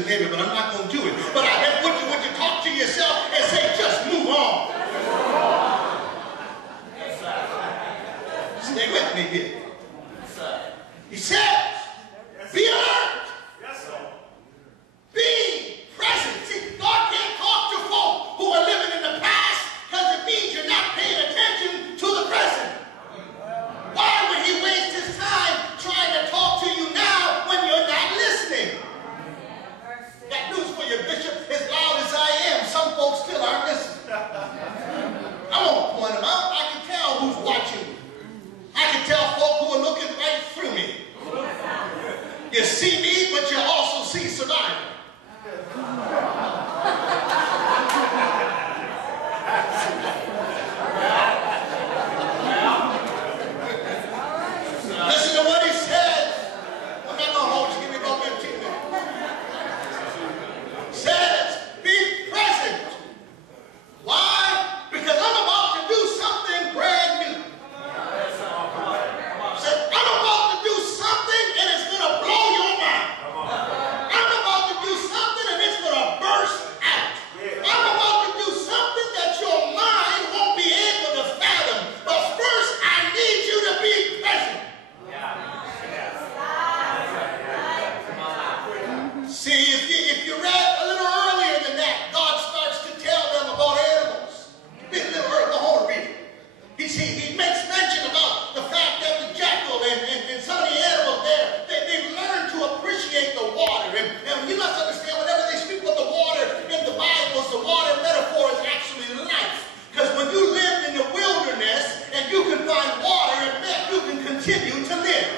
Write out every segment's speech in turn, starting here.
your neighbor, but I'm not going to do it. But would you talk to yourself and say, just move on? Stay with me here. He says, be alert. Be present. See, God can't talk to folk who are living in the past because it means you're not paying attention to the present. Why would he waste his time trying to talk to you now when you're not listening? Got news for you, Bishop. As loud as I am, some folks still aren't listening. I won't point them out. I can tell who's watching me. I can tell folk who are looking right through me. You see me, but you also see survival. Listen to what he said. I'm not going to hold you. Give me about 15 minutes. Says, be present. Why? Because I'm about to do something brand new. Said, I'm about to do something and it's going to blow your mind. I'm about to do something and it's going to burst out. I'm about to do something that your mind won't be able to fathom. But first, I need you to be present. See, if you read a little earlier than that, God starts to tell them about animals. Read a little earlier, go home and read it. He makes mention about the fact that the jackal and some of the animals there, they've learned to appreciate the water. And you must understand, whenever they speak of the water in the Bible, the water metaphor is actually life. Because when you lived in the wilderness and you can find water, it meant you can continue to live.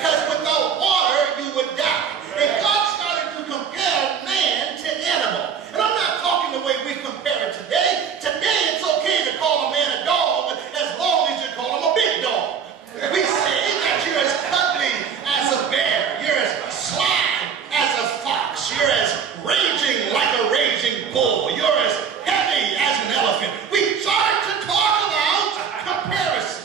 Because without water, you would die. And God started to compare man to animal. And I'm not talking the way we compare it today. Today, it's okay to call a man a dog as long as you call him a big dog. We say that you're as cuddly as a bear. You're as sly as a fox. You're as raging like a raging bull. You're as heavy as an elephant. We start to talk about comparison.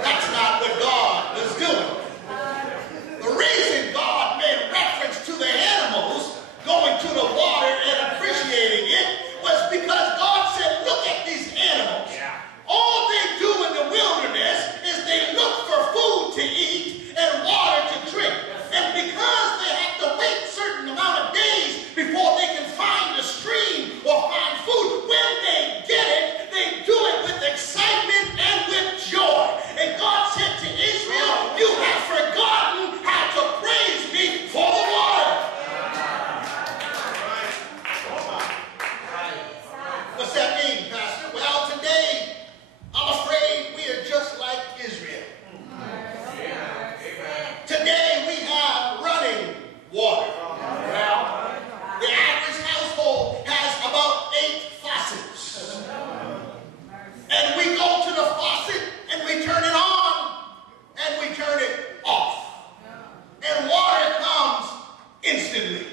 That's not what God was doing. The reason God made reference to the animals going to the water and appreciating it was because God said, look at these animals. All they do in the wilderness is they look for food to eat and water to drink. And because they have to wait a certain amount of days before they can find a stream or find food, when they get it, they do it with excitement and with joy. And God said to Israel, you have forgotten how to praise me for the water. What's that mean, Pastor? Well, today, I'm afraid we are just like Israel. Today, we have running water. The average household has about 8 faucets. And we go to the faucet and we turn it on and we turn it off. And water comes instantly.